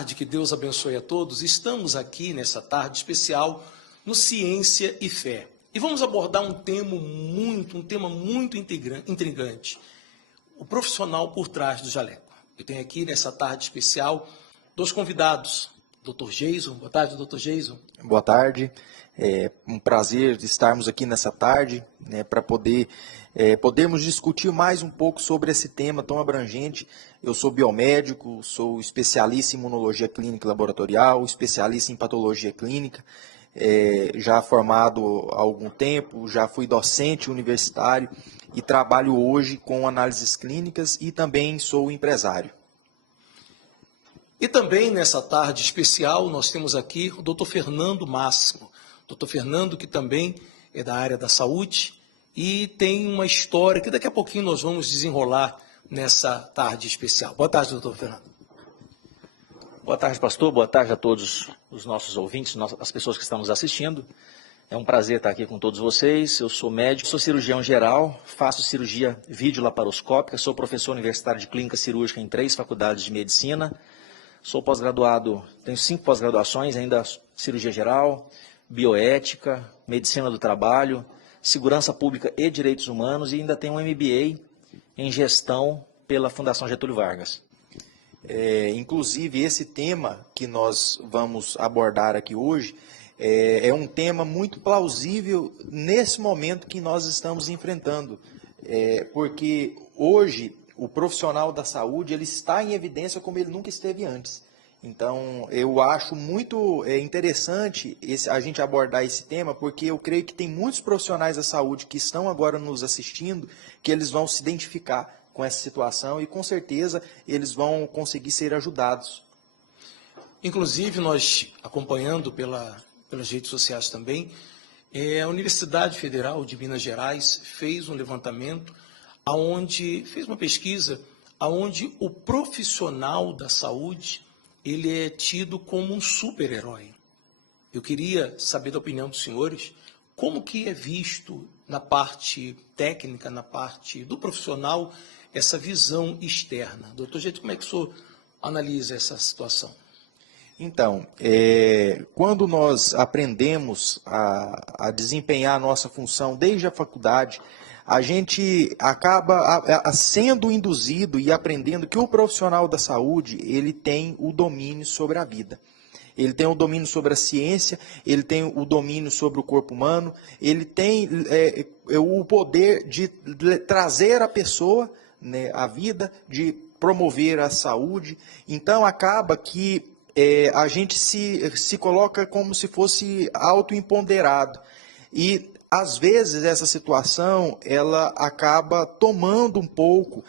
tarde, que Deus abençoe a todos. Estamos aqui nessa tarde especial no Ciência e Fé. E vamos abordar um tema muito intrigante, o profissional por trás do jaleco. Eu tenho aqui nessa tarde especial dois convidados, Dr. Geison. Boa tarde, Dr. Geison. Boa tarde, é um prazer estarmos aqui nessa tarde, né, para podermos discutir mais um pouco sobre esse tema tão abrangente. Eu sou biomédico, sou especialista em imunologia clínica e laboratorial, especialista em patologia clínica, já formado há algum tempo, já fui docente universitário e trabalho hoje com análises clínicas e também sou empresário. E também nessa tarde especial nós temos aqui o Dr. Fernando Máximo. Dr. Fernando, que também é da área da saúde e tem uma história que daqui a pouquinho nós vamos desenrolar nessa tarde especial. Boa tarde, doutor Fernando. Boa tarde, pastor. Boa tarde a todos os nossos ouvintes, as pessoas que estão nos assistindo. É um prazer estar aqui com todos vocês. Eu sou médico, sou cirurgião geral, faço cirurgia videolaparoscópica, sou professor universitário de clínica cirúrgica em 3 faculdades de medicina. Sou pós-graduado, tenho 5 pós-graduações, ainda cirurgia geral, bioética, medicina do trabalho, segurança pública e direitos humanos, e ainda tenho um MBA em gestão pela Fundação Getúlio Vargas. Inclusive, esse tema que nós vamos abordar aqui hoje é um tema muito plausível nesse momento que nós estamos enfrentando, porque hoje o profissional da saúde ele está em evidência como ele nunca esteve antes. Então, eu acho muito interessante a gente abordar esse tema, porque eu creio que tem muitos profissionais da saúde que estão agora nos assistindo, que eles vão se identificar com essa situação e, com certeza, eles vão conseguir ser ajudados. Inclusive, nós, acompanhando pelas redes sociais também, a Universidade Federal de Minas Gerais fez um levantamento, fez uma pesquisa, onde o profissional da saúde ele é tido como um super-herói. Eu queria saber da opinião dos senhores, como que é visto na parte técnica, na parte do profissional, essa visão externa. Doutor Geison, como é que o senhor analisa essa situação? Então, quando nós aprendemos a desempenhar a nossa função desde a faculdade, a gente acaba sendo induzido e aprendendo que o profissional da saúde ele tem o domínio sobre a vida. Ele tem o domínio sobre a ciência, ele tem o domínio sobre o corpo humano, ele tem o poder de trazer a pessoa, né, a vida, de promover a saúde. Então, acaba que a gente se coloca como se fosse autoempoderado. E, às vezes, essa situação ela acaba tomando um pouco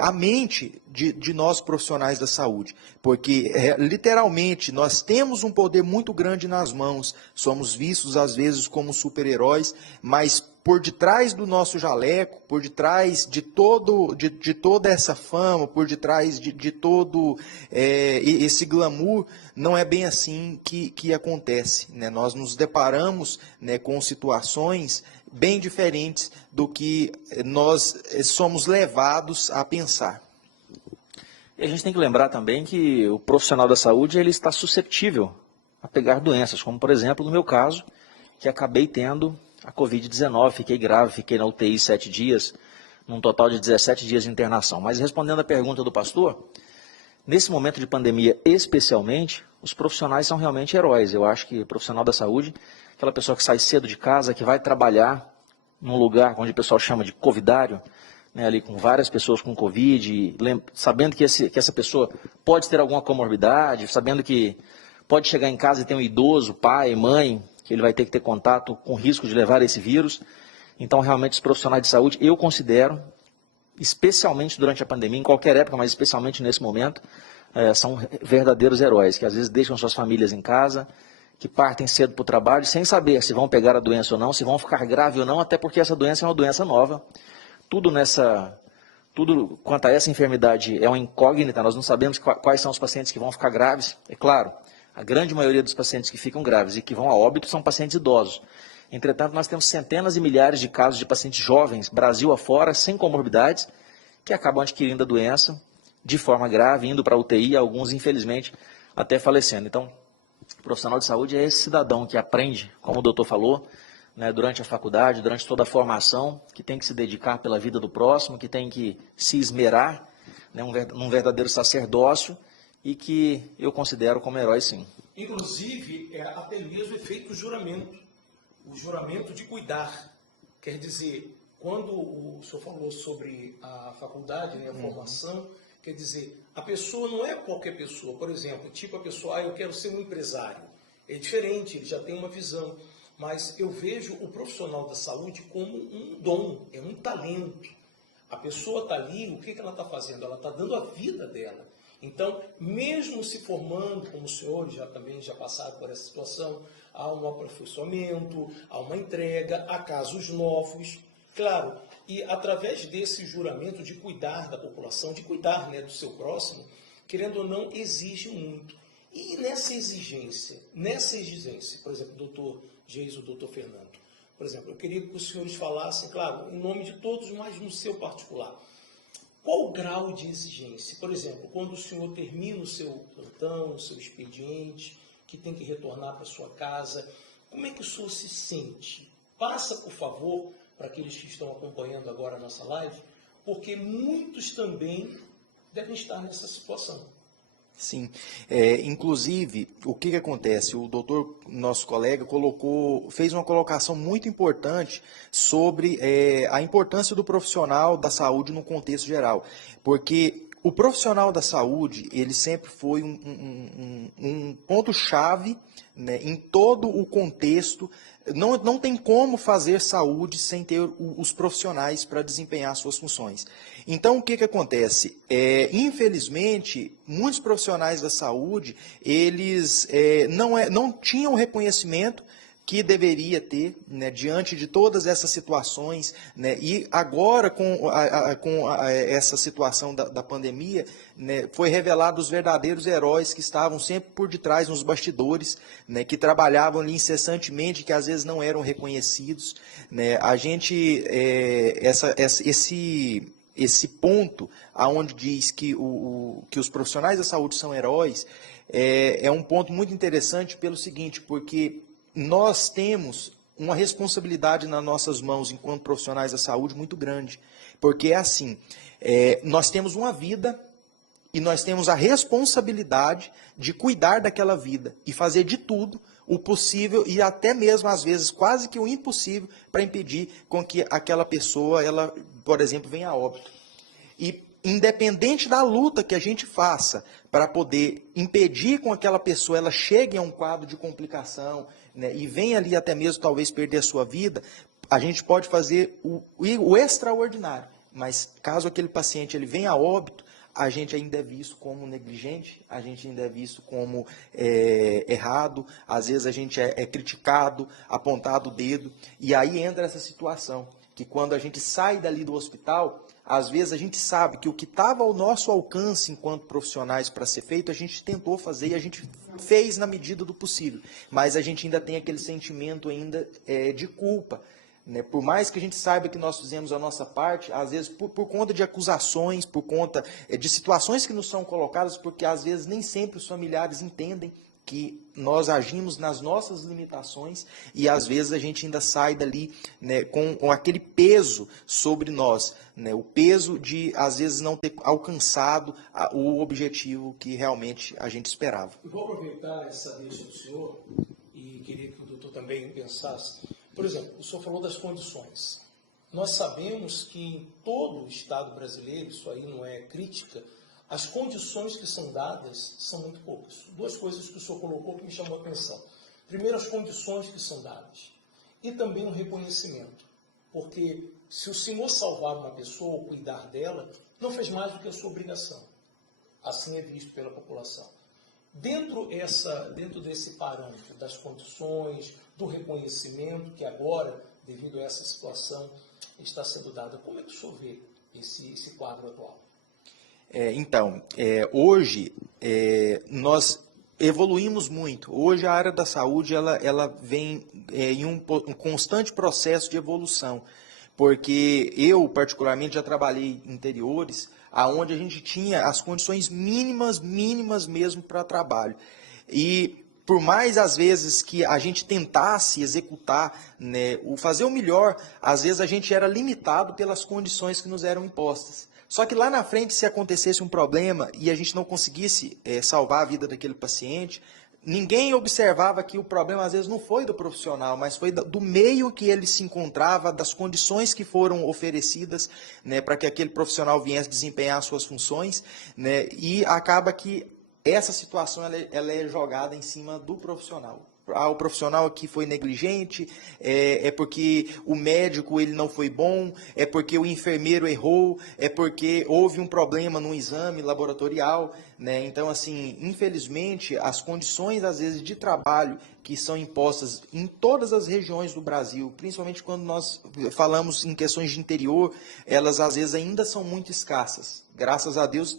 a mente de nós profissionais da saúde. Porque, literalmente, nós temos um poder muito grande nas mãos. Somos vistos, às vezes, como super-heróis, mas por detrás do nosso jaleco, por detrás de toda essa fama, por detrás de todo esse glamour, não é bem assim que acontece, né? Nós nos deparamos, né, com situações bem diferentes do que nós somos levados a pensar. E a gente tem que lembrar também que o profissional da saúde ele está suscetível a pegar doenças, como por exemplo no meu caso, que acabei tendo a Covid-19, fiquei grave, fiquei na UTI 7 dias, num total de 17 dias de internação. Mas respondendo à pergunta do pastor, nesse momento de pandemia especialmente, os profissionais são realmente heróis. Eu acho que o profissional da saúde, aquela pessoa que sai cedo de casa, que vai trabalhar num lugar onde o pessoal chama de covidário, né, ali com várias pessoas com Covid, sabendo que essa pessoa pode ter alguma comorbidade, sabendo que pode chegar em casa e ter um idoso, pai, mãe, que ele vai ter que ter contato com risco de levar esse vírus. Então, realmente, os profissionais de saúde, eu considero, especialmente durante a pandemia, em qualquer época, mas especialmente nesse momento, são verdadeiros heróis, que às vezes deixam suas famílias em casa, que partem cedo para o trabalho, sem saber se vão pegar a doença ou não, se vão ficar graves ou não, até porque essa doença é uma doença nova. Tudo quanto a essa enfermidade é uma incógnita, nós não sabemos quais são os pacientes que vão ficar graves. É claro, a grande maioria dos pacientes que ficam graves e que vão a óbito são pacientes idosos. Entretanto, nós temos centenas e milhares de casos de pacientes jovens, Brasil afora, sem comorbidades, que acabam adquirindo a doença de forma grave, indo para a UTI, alguns, infelizmente, até falecendo. Então, o profissional de saúde é esse cidadão que aprende, como o doutor falou, né, durante a faculdade, durante toda a formação, que tem que se dedicar pela vida do próximo, que tem que se esmerar, né, num verdadeiro sacerdócio, e que eu considero como herói, sim. Inclusive, até mesmo é feito o juramento de cuidar. Quer dizer, quando o senhor falou sobre a faculdade, né, a formação, quer dizer, a pessoa não é qualquer pessoa. Por exemplo, tipo a pessoa, eu quero ser um empresário. É diferente, ele já tem uma visão. Mas eu vejo o profissional da saúde como um dom, é um talento. A pessoa está ali, o que ela está fazendo? Ela está dando a vida dela. Então, mesmo se formando, como os senhores já passaram por essa situação, há um aperfeiçoamento, há uma entrega, há casos novos, claro, e através desse juramento de cuidar da população, de cuidar, né, do seu próximo, querendo ou não, exige muito. E nessa exigência, por exemplo, o doutor Geis e o doutor Fernando, por exemplo, eu queria que os senhores falassem, claro, em nome de todos, mas no seu particular. Qual o grau de exigência? Por exemplo, quando o senhor termina o seu plantão, o seu expediente, que tem que retornar para sua casa, como é que o senhor se sente? Passa, por favor, para aqueles que estão acompanhando agora a nossa live, porque muitos também devem estar nessa situação. Sim, inclusive, o que acontece? O doutor, nosso colega, fez uma colocação muito importante sobre a importância do profissional da saúde no contexto geral, porque o profissional da saúde, ele sempre foi um ponto-chave, né, em todo o contexto. Não tem como fazer saúde sem ter os profissionais para desempenhar suas funções. Então, o que acontece? Infelizmente, muitos profissionais da saúde, eles não tinham o reconhecimento que deveria ter, né, diante de todas essas situações, né, e agora com essa situação da pandemia, né, foi revelado os verdadeiros heróis que estavam sempre por detrás nos bastidores, né, que trabalhavam ali incessantemente, que às vezes não eram reconhecidos, né. A gente esse ponto aonde diz que os profissionais da saúde são heróis é um ponto muito interessante pelo seguinte, porque nós temos uma responsabilidade nas nossas mãos, enquanto profissionais da saúde, muito grande. Porque é assim, nós temos uma vida e nós temos a responsabilidade de cuidar daquela vida e fazer de tudo o possível e até mesmo, às vezes, quase que o impossível para impedir com que aquela pessoa, ela, por exemplo, venha a óbito. E independente da luta que a gente faça para poder impedir com que aquela pessoa ela chegue a um quadro de complicação, né, e venha ali até mesmo talvez perder a sua vida, a gente pode fazer o extraordinário. Mas caso aquele paciente ele venha a óbito, a gente ainda é visto como negligente, a gente ainda é visto como errado, às vezes a gente é criticado, apontado o dedo, e aí entra essa situação, que quando a gente sai dali do hospital, às vezes a gente sabe que o que estava ao nosso alcance enquanto profissionais para ser feito, a gente tentou fazer e a gente fez na medida do possível. Mas a gente ainda tem aquele sentimento ainda de culpa, né? Por mais que a gente saiba que nós fizemos a nossa parte, às vezes por conta de acusações, por conta de situações que nos são colocadas, porque às vezes nem sempre os familiares entendem que nós agimos nas nossas limitações e às vezes a gente ainda sai dali, né, com aquele peso sobre nós, né, o peso de às vezes não ter alcançado o objetivo que realmente a gente esperava. Eu vou aproveitar essa deixa do senhor e queria que o doutor também pensasse. Por exemplo, o senhor falou das condições. Nós sabemos que em todo o Estado brasileiro, isso aí não é crítica, as condições que são dadas são muito poucas. Duas coisas que o senhor colocou que me chamou a atenção. Primeiro, as condições que são dadas. E também o reconhecimento. Porque se o senhor salvar uma pessoa ou cuidar dela, não fez mais do que a sua obrigação. Assim é visto pela população. Dentro desse parâmetro das condições, do reconhecimento, que agora, devido a essa situação, está sendo dada, como é que o senhor vê esse quadro atual? Hoje nós evoluímos muito. Hoje a área da saúde ela vem em um constante processo de evolução, porque eu particularmente já trabalhei em interiores aonde a gente tinha as condições mínimas mesmo para trabalho. E por mais, às vezes, que a gente tentasse executar, né, fazer o melhor, às vezes a gente era limitado pelas condições que nos eram impostas. Só que lá na frente, se acontecesse um problema e a gente não conseguisse salvar a vida daquele paciente, ninguém observava que o problema, às vezes, não foi do profissional, mas foi do meio que ele se encontrava, das condições que foram oferecidas, né, para que aquele profissional viesse desempenhar suas funções, né, e acaba que essa situação ela é jogada em cima do profissional. O profissional aqui foi negligente, é porque o médico ele não foi bom, é porque o enfermeiro errou, é porque houve um problema no exame laboratorial, né? Então, assim, infelizmente, as condições, às vezes, de trabalho que são impostas em todas as regiões do Brasil, principalmente quando nós falamos em questões de interior, elas, às vezes, ainda são muito escassas. Graças a Deus,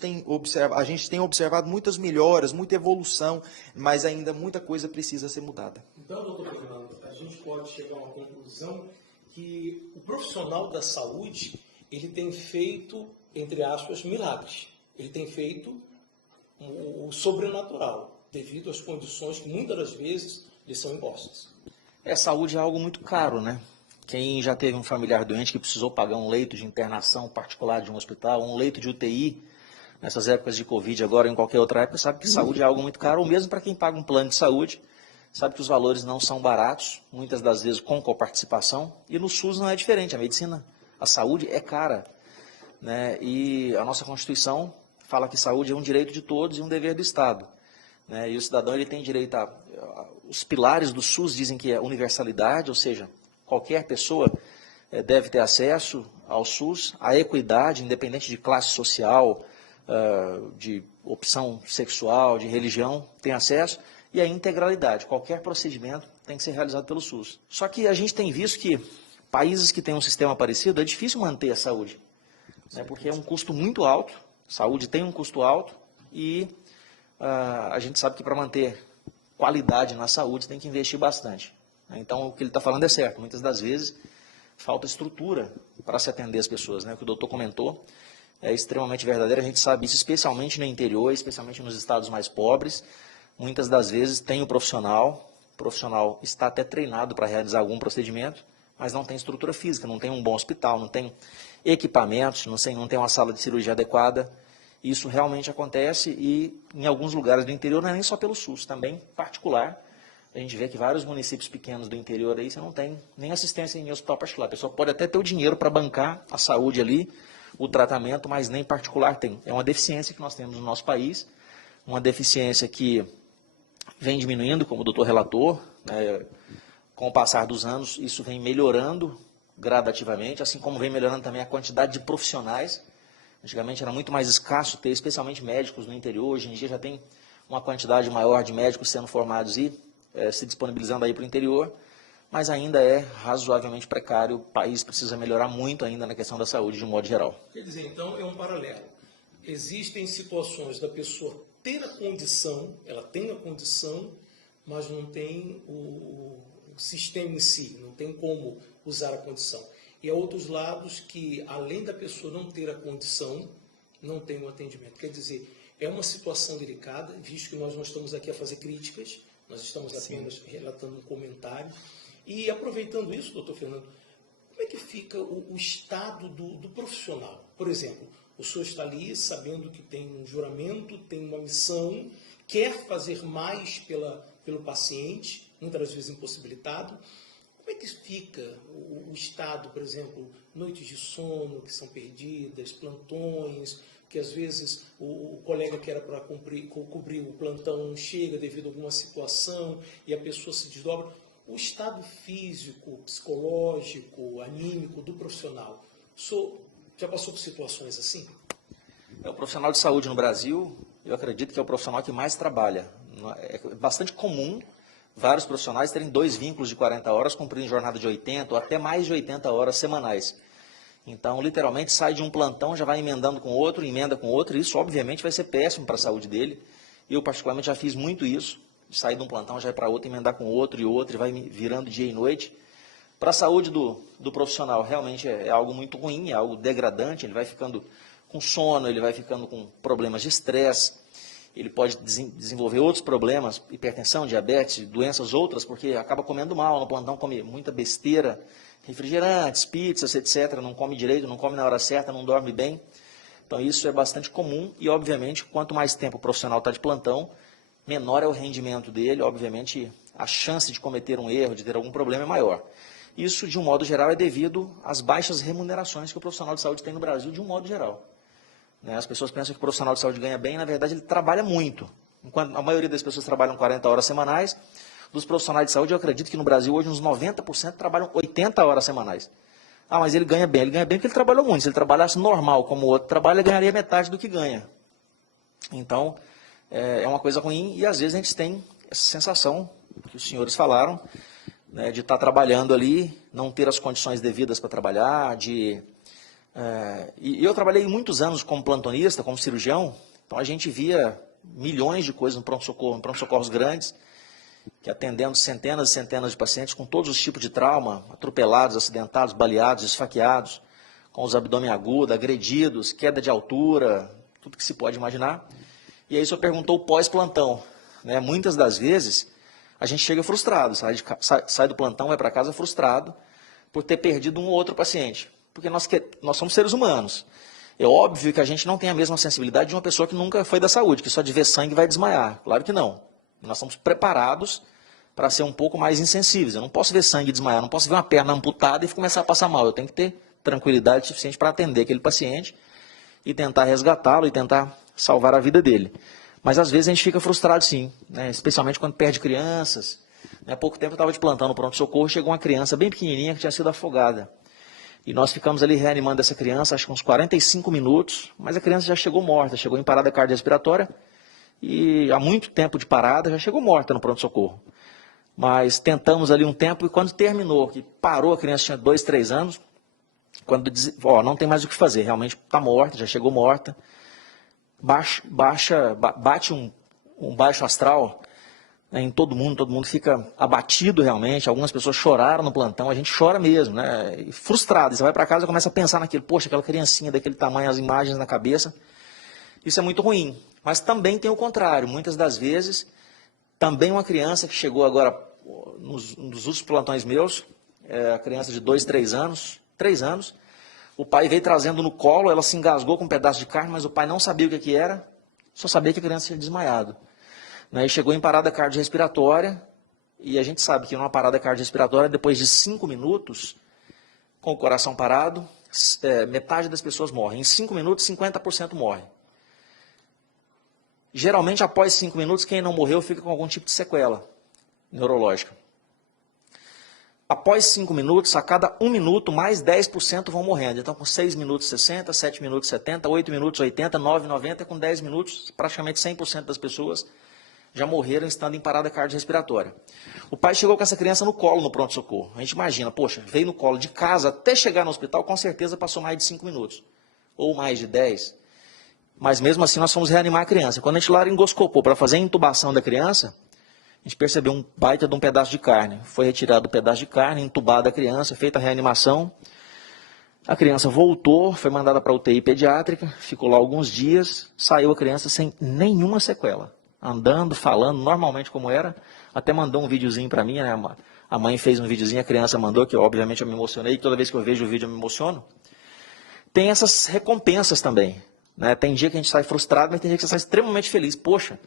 a gente tem observado muitas melhoras, muita evolução, mas ainda muita coisa precisa ser mudada. Então, doutor Fernando, a gente pode chegar a uma conclusão que o profissional da saúde, ele tem feito, entre aspas, milagres. Ele tem feito o sobrenatural, devido às condições que muitas das vezes lhe são impostas. Saúde é algo muito caro, né? Quem já teve um familiar doente que precisou pagar um leito de internação particular de um hospital, um leito de UTI, nessas épocas de Covid, agora ou em qualquer outra época, sabe que saúde é algo muito caro, ou mesmo para quem paga um plano de saúde, sabe que os valores não são baratos, muitas das vezes com coparticipação, e no SUS não é diferente, a medicina, a saúde é cara, né? E a nossa Constituição fala que saúde é um direito de todos e um dever do Estado, né? E o cidadão ele tem direito os pilares do SUS dizem que é universalidade, ou seja, qualquer pessoa deve ter acesso ao SUS, à equidade, independente de classe social, de opção sexual, de religião, tem acesso, e a integralidade. Qualquer procedimento tem que ser realizado pelo SUS. Só que a gente tem visto que países que têm um sistema parecido, é difícil manter a saúde, né, porque é um custo muito alto, saúde tem um custo alto, e a gente sabe que para manter qualidade na saúde tem que investir bastante. Então, o que ele está falando é certo. Muitas das vezes, falta estrutura para se atender as pessoas, né? O que o doutor comentou é extremamente verdadeiro. A gente sabe isso, especialmente no interior, especialmente nos estados mais pobres. Muitas das vezes tem o profissional está até treinado para realizar algum procedimento, mas não tem estrutura física, não tem um bom hospital, não tem equipamentos, não tem uma sala de cirurgia adequada. Isso realmente acontece e em alguns lugares do interior não é nem só pelo SUS, também particular. A gente vê que vários municípios pequenos do interior aí você não tem nem assistência em hospital particular. A pessoa pode até ter o dinheiro para bancar a saúde ali, o tratamento, mas nem particular tem. É uma deficiência que nós temos no nosso país, uma deficiência que vem diminuindo, como o doutor relator, né, com o passar dos anos, isso vem melhorando gradativamente, assim como vem melhorando também a quantidade de profissionais. Antigamente era muito mais escasso ter, especialmente médicos no interior, hoje em dia já tem uma quantidade maior de médicos sendo formados e se disponibilizando aí para o interior, mas ainda é razoavelmente precário, o país precisa melhorar muito ainda na questão da saúde de um modo geral. Quer dizer, então, é um paralelo. Existem situações da pessoa ter a condição, ela tem a condição, mas não tem o sistema em si, não tem como usar a condição. E há outros lados que, além da pessoa não ter a condição, não tem o atendimento. Quer dizer, é uma situação delicada, visto que nós não estamos aqui a fazer críticas, nós estamos apenas relatando um comentário. E aproveitando isso, doutor Fernando, como é que fica o estado do profissional? Por exemplo, o senhor está ali sabendo que tem um juramento, tem uma missão, quer fazer mais pelo paciente, muitas vezes impossibilitado. Como é que fica o estado, por exemplo, noites de sono que são perdidas, plantões, que às vezes o colega que era para cobrir o plantão não chega devido a alguma situação e a pessoa se desdobra. O estado físico, psicológico, anímico do profissional, o senhor já passou por situações assim? O profissional de saúde no Brasil, eu acredito que é o profissional que mais trabalha. É bastante comum vários profissionais terem 2 vínculos de 40 horas, cumprindo jornada de 80 ou até mais de 80 horas semanais. Então, literalmente, sai de um plantão, já vai emendando com outro, emenda com outro, e isso, obviamente, vai ser péssimo para a saúde dele. Eu, particularmente, já fiz muito isso, sair de um plantão, já ir para outro, emendar com outro, e vai virando dia e noite. Para a saúde do profissional, realmente é algo muito ruim, é algo degradante, ele vai ficando com sono, ele vai ficando com problemas de estresse, ele pode desenvolver outros problemas, hipertensão, diabetes, doenças outras, porque acaba comendo mal, no plantão come muita besteira, refrigerantes, pizzas, etc., não come direito, não come na hora certa, não dorme bem. Então isso é bastante comum e, obviamente, quanto mais tempo o profissional está de plantão, menor é o rendimento dele, obviamente a chance de cometer um erro, de ter algum problema é maior. Isso, de um modo geral, é devido às baixas remunerações que o profissional de saúde tem no Brasil, de um modo geral. As pessoas pensam que o profissional de saúde ganha bem, na verdade ele trabalha muito. Enquanto a maioria das pessoas trabalham 40 horas semanais, dos profissionais de saúde eu acredito que no Brasil hoje uns 90% trabalham 80 horas semanais. Ah, mas ele ganha bem porque ele trabalhou muito. Se ele trabalhasse normal como o outro trabalha, ele ganharia metade do que ganha. Então, é uma coisa ruim e às vezes a gente tem essa sensação que os senhores falaram, né, de estar trabalhando ali, não ter as condições devidas para trabalhar, e eu trabalhei muitos anos como plantonista, como cirurgião, então a gente via milhões de coisas no pronto-socorro, em pronto-socorros grandes, que atendendo centenas e centenas de pacientes com todos os tipos de trauma, atropelados, acidentados, baleados, esfaqueados, com os abdômen agudo, agredidos, queda de altura, tudo que se pode imaginar. E aí o senhor perguntou o pós-plantão. Né? Muitas das vezes a gente chega frustrado, sai do plantão, vai para casa frustrado por ter perdido um ou outro paciente. Porque nós somos seres humanos. É óbvio que a gente não tem a mesma sensibilidade de uma pessoa que nunca foi da saúde, que só de ver sangue vai desmaiar. Claro que não. Nós somos preparados para ser um pouco mais insensíveis. Eu não posso ver sangue e desmaiar, não posso ver uma perna amputada e começar a passar mal. Eu tenho que ter tranquilidade suficiente para atender aquele paciente e tentar resgatá-lo e tentar salvar a vida dele. Mas às vezes a gente fica frustrado sim, né? Especialmente quando perde crianças. Há pouco tempo eu estava de plantão no pronto-socorro, chegou uma criança bem pequenininha que tinha sido afogada. E nós ficamos ali reanimando essa criança, acho que uns 45 minutos, mas a criança já chegou morta, chegou em parada cardiorrespiratória e há muito tempo de parada, já chegou morta no pronto-socorro. Mas tentamos ali um tempo e quando terminou, que parou, a criança tinha 2, 3 anos, quando não tem mais o que fazer, realmente está morta, já chegou morta, bate um baixo astral, né, em todo mundo fica abatido realmente, algumas pessoas choraram no plantão, a gente chora mesmo, né, e frustrado, você vai para casa e começa a pensar naquilo, poxa, aquela criancinha daquele tamanho, as imagens na cabeça, isso é muito ruim, mas também tem o contrário, muitas das vezes, também uma criança que chegou agora, nos últimos plantões meus, a criança de 2, 3 anos, o pai veio trazendo no colo, ela se engasgou com um pedaço de carne, mas o pai não sabia o que era, só sabia que a criança tinha desmaiado. Né, e chegou em parada cardiorrespiratória, e a gente sabe que numa parada cardiorrespiratória, depois de 5 minutos, com o coração parado, metade das pessoas morrem. Em 5 minutos, 50% morre. Geralmente, após 5 minutos, quem não morreu fica com algum tipo de sequela neurológica. Após 5 minutos, a cada 1 minuto, mais 10% vão morrendo. Então, com 6 minutos, 60, 7 minutos, 70, 8 minutos, 80, 9, 90, com 10 minutos, praticamente 100% das pessoas já morreram estando em parada cardiorrespiratória. O pai chegou com essa criança no colo no pronto-socorro. A gente imagina, poxa, veio no colo de casa até chegar no hospital, com certeza passou mais de 5 minutos. Ou mais de 10. Mas mesmo assim nós fomos reanimar a criança. Quando a gente laringoscopou para fazer a intubação da criança, a gente percebeu um baita de um pedaço de carne. Foi retirado o pedaço de carne, entubada a criança, feita a reanimação. A criança voltou, foi mandada para a UTI pediátrica, ficou lá alguns dias, saiu a criança sem nenhuma sequela. Andando, falando, normalmente como era, até mandou um videozinho para mim, né? A mãe fez um videozinho, a criança mandou, que obviamente eu me emocionei, toda vez que eu vejo o vídeo eu me emociono. Tem essas recompensas também, né? Tem dia que a gente sai frustrado, mas tem dia que você sai extremamente feliz. Poxa,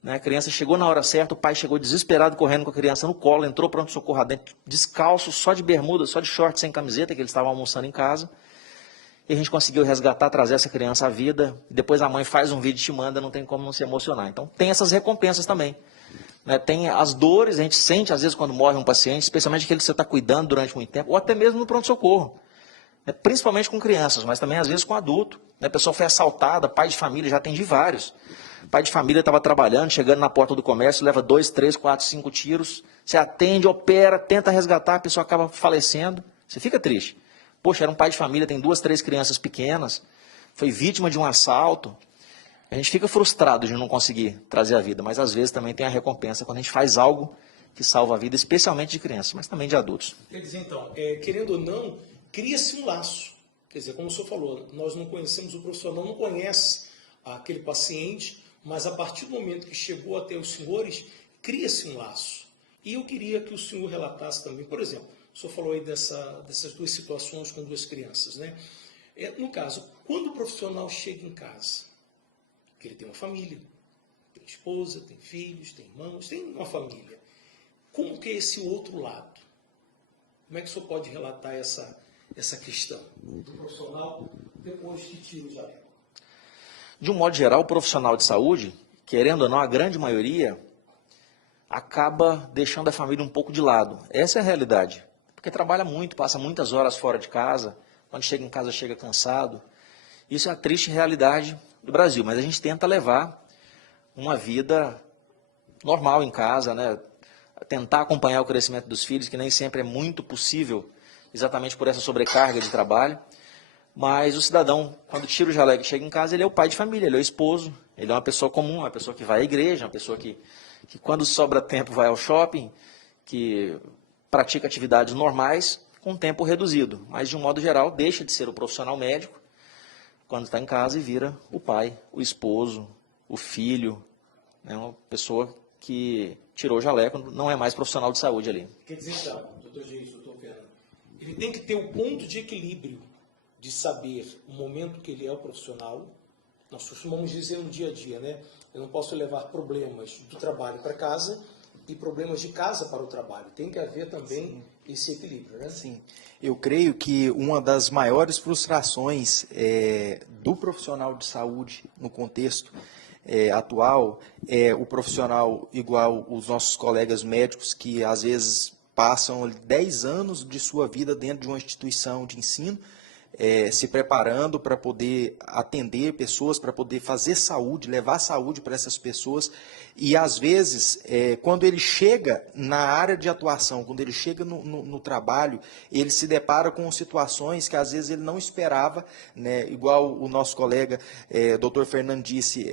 né? A criança chegou na hora certa, o pai chegou desesperado, correndo com a criança no colo, entrou pronto-socorro dentro, descalço, só de bermuda, só de short, sem camiseta, que eles estavam almoçando em casa. E a gente conseguiu resgatar, trazer essa criança à vida. Depois a mãe faz um vídeo e te manda, não tem como não se emocionar. Então tem essas recompensas também. Né? Tem as dores, a gente sente às vezes quando morre um paciente, especialmente aquele que você está cuidando durante muito tempo, ou até mesmo no pronto-socorro. Né? Principalmente com crianças, mas também às vezes com adulto. Né? A pessoa foi assaltada, pai de família, já atendi vários. Pai de família estava trabalhando, chegando na porta do comércio, leva 2, 3, 4, 5 tiros. Você atende, opera, tenta resgatar, a pessoa acaba falecendo. Você fica triste. Poxa, era um pai de família, tem 2, 3 crianças pequenas, foi vítima de um assalto. A gente fica frustrado de não conseguir trazer a vida, mas às vezes também tem a recompensa quando a gente faz algo que salva a vida, especialmente de crianças, mas também de adultos. Quer dizer, então, querendo ou não, cria-se um laço. Quer dizer, como o senhor falou, nós não conhecemos, o profissional não conhece aquele paciente, mas a partir do momento que chegou até os senhores, cria-se um laço. E eu queria que o senhor relatasse também, por exemplo, o senhor falou aí dessas duas situações com duas crianças, né? No caso, quando o profissional chega em casa, que ele tem uma família, tem esposa, tem filhos, tem irmãos, tem uma família, como que é esse outro lado? Como é que o senhor pode relatar essa questão do profissional depois que tira o jaleco? De um modo geral, o profissional de saúde, querendo ou não, a grande maioria, acaba deixando a família um pouco de lado. Essa é a realidade. Porque trabalha muito, passa muitas horas fora de casa, quando chega em casa chega cansado. Isso é a triste realidade do Brasil, mas a gente tenta levar uma vida normal em casa, né? Tentar acompanhar o crescimento dos filhos, que nem sempre é muito possível, exatamente por essa sobrecarga de trabalho. Mas o cidadão, quando tira o jaleco e chega em casa, ele é o pai de família, ele é o esposo, ele é uma pessoa comum, uma pessoa que vai à igreja, uma pessoa que quando sobra tempo vai ao shopping, que pratica atividades normais com tempo reduzido. Mas, de um modo geral, deixa de ser o profissional médico quando está em casa e vira o pai, o esposo, o filho, né, uma pessoa que tirou o jaleco, não é mais profissional de saúde ali. Quer dizer, então, doutor Geis, doutor Fernando, ele tem que ter o ponto de equilíbrio de saber o momento que ele é o profissional. Nós costumamos dizer no dia a dia, né? Eu não posso levar problemas do trabalho para casa e problemas de casa para o trabalho. Tem que haver também esse equilíbrio, né? Sim. Eu creio que uma das maiores frustrações do profissional de saúde no contexto atual é o profissional igual os nossos colegas médicos que às vezes passam 10 anos de sua vida dentro de uma instituição de ensino, se preparando para poder atender pessoas, para poder fazer saúde, levar saúde para essas pessoas. E, às vezes, quando ele chega na área de atuação, quando ele chega no trabalho, ele se depara com situações que, às vezes, ele não esperava, né? Igual o nosso colega, Dr. Fernando disse,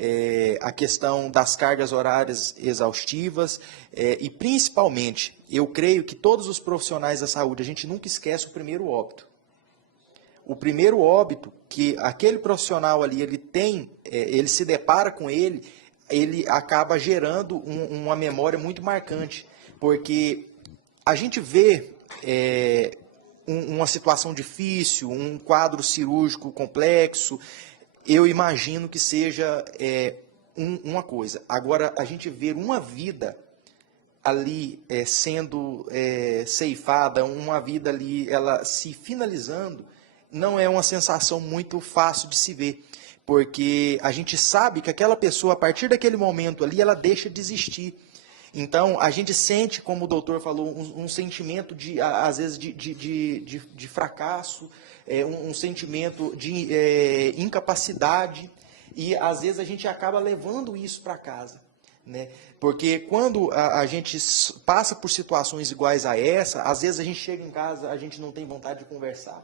a questão das cargas horárias exaustivas e, principalmente, eu creio que todos os profissionais da saúde, a gente nunca esquece o primeiro óbito. O primeiro óbito que aquele profissional ali ele tem, ele se depara com ele acaba gerando uma memória muito marcante, porque a gente vê uma situação difícil, um quadro cirúrgico complexo, eu imagino que seja uma coisa. Agora, a gente vê uma vida ali sendo ceifada, uma vida ali ela se finalizando, não é uma sensação muito fácil de se ver, porque a gente sabe que aquela pessoa, a partir daquele momento ali, ela deixa de existir. Então, a gente sente, como o doutor falou, um sentimento, às vezes, de fracasso, um sentimento de incapacidade, e, às vezes, a gente acaba levando isso para casa. Né? Porque quando a gente passa por situações iguais a essa, às vezes a gente chega em casa, a gente não tem vontade de conversar.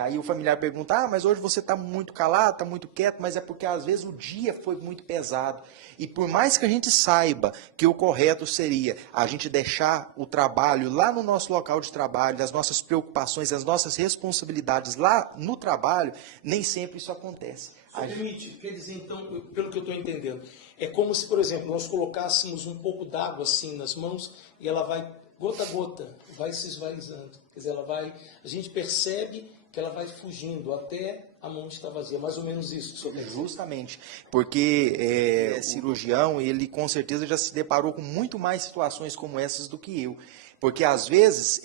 Aí o familiar pergunta, mas hoje você está muito calado, está muito quieto, mas é porque às vezes o dia foi muito pesado. E por mais que a gente saiba que o correto seria a gente deixar o trabalho lá no nosso local de trabalho, as nossas preocupações, as nossas responsabilidades lá no trabalho, nem sempre isso acontece. Permite, quer dizer, então, pelo que eu estou entendendo, é como se, por exemplo, nós colocássemos um pouco d'água assim nas mãos e ela vai, gota a gota, vai se esvaziando. Quer dizer, a gente percebe que ela vai fugindo até a mão estar vazia. Mais ou menos isso que o senhor quer dizer. Justamente, porque cirurgião, ele com certeza já se deparou com muito mais situações como essas do que eu. Porque às vezes,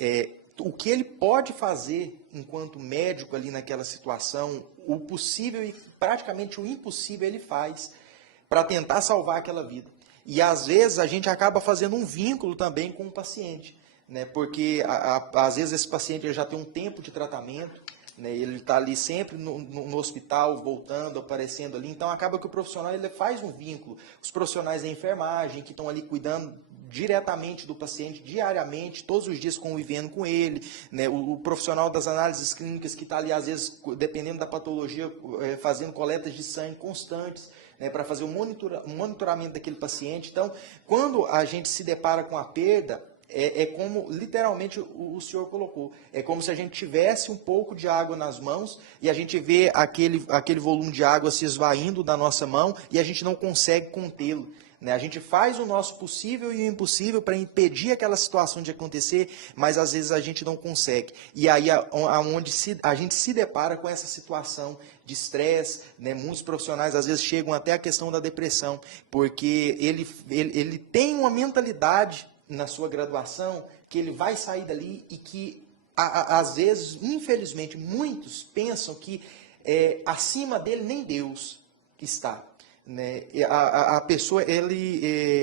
o que ele pode fazer enquanto médico ali naquela situação, o possível e praticamente o impossível ele faz para tentar salvar aquela vida. E às vezes a gente acaba fazendo um vínculo também com o paciente, né? Porque às vezes esse paciente ele já tem um tempo de tratamento, né? Ele está ali sempre no hospital, voltando, aparecendo ali, então acaba que o profissional ele faz um vínculo. Os profissionais da enfermagem que estão ali cuidando diretamente do paciente, diariamente, todos os dias convivendo com ele, né? O profissional das análises clínicas que está ali, às vezes, dependendo da patologia, fazendo coletas de sangue constantes, né, para fazer um monitoramento daquele paciente. Então, quando a gente se depara com a perda, É como, literalmente, o senhor colocou, é como se a gente tivesse um pouco de água nas mãos e a gente vê aquele volume de água se esvaindo da nossa mão e a gente não consegue contê-lo. Né? A gente faz o nosso possível e o impossível para impedir aquela situação de acontecer, mas às vezes a gente não consegue. E aí aonde a gente se depara com essa situação de estresse, né? Muitos profissionais às vezes chegam até a questão da depressão, porque ele tem uma mentalidade na sua graduação, que ele vai sair dali e que, às vezes, infelizmente, muitos pensam que acima dele nem Deus está. Né? A pessoa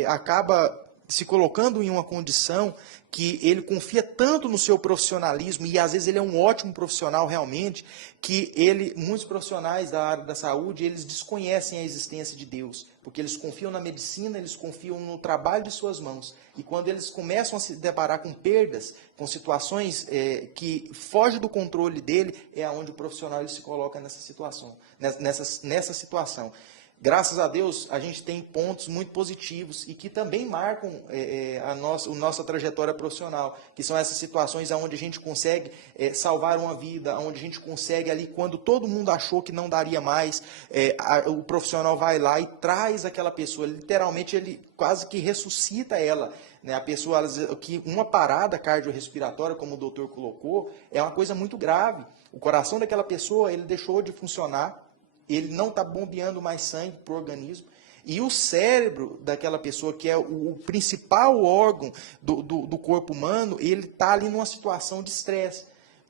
acaba se colocando em uma condição que ele confia tanto no seu profissionalismo, e às vezes ele é um ótimo profissional realmente, que muitos profissionais da área da saúde, eles desconhecem a existência de Deus, porque eles confiam na medicina, eles confiam no trabalho de suas mãos, e quando eles começam a se deparar com perdas, com situações que fogem do controle dele, é onde o profissional ele se coloca nessa situação. Graças a Deus, a gente tem pontos muito positivos e que também marcam a nossa trajetória profissional, que são essas situações onde a gente consegue salvar uma vida, onde a gente consegue ali, quando todo mundo achou que não daria mais, o profissional vai lá e traz aquela pessoa, literalmente ele quase que ressuscita ela. Né? A pessoa, que uma parada cardiorrespiratória, como o doutor colocou, é uma coisa muito grave. O coração daquela pessoa ele deixou de funcionar, ele não está bombeando mais sangue para o organismo, e o cérebro daquela pessoa, que é o principal órgão do corpo humano, ele está ali numa situação de estresse.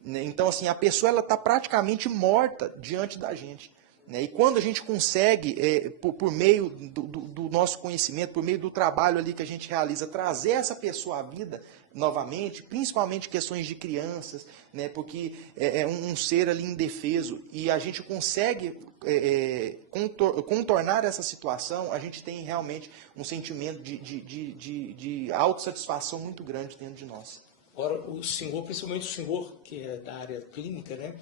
Então, assim, a pessoa está praticamente morta diante da gente. E quando a gente consegue, por meio do nosso conhecimento, por meio do trabalho ali que a gente realiza, trazer essa pessoa à vida novamente, principalmente questões de crianças, né, porque é um ser ali indefeso, e a gente consegue contornar essa situação, a gente tem realmente um sentimento de autossatisfação muito grande dentro de nós. Agora, o senhor, principalmente o senhor, que é da área clínica, né,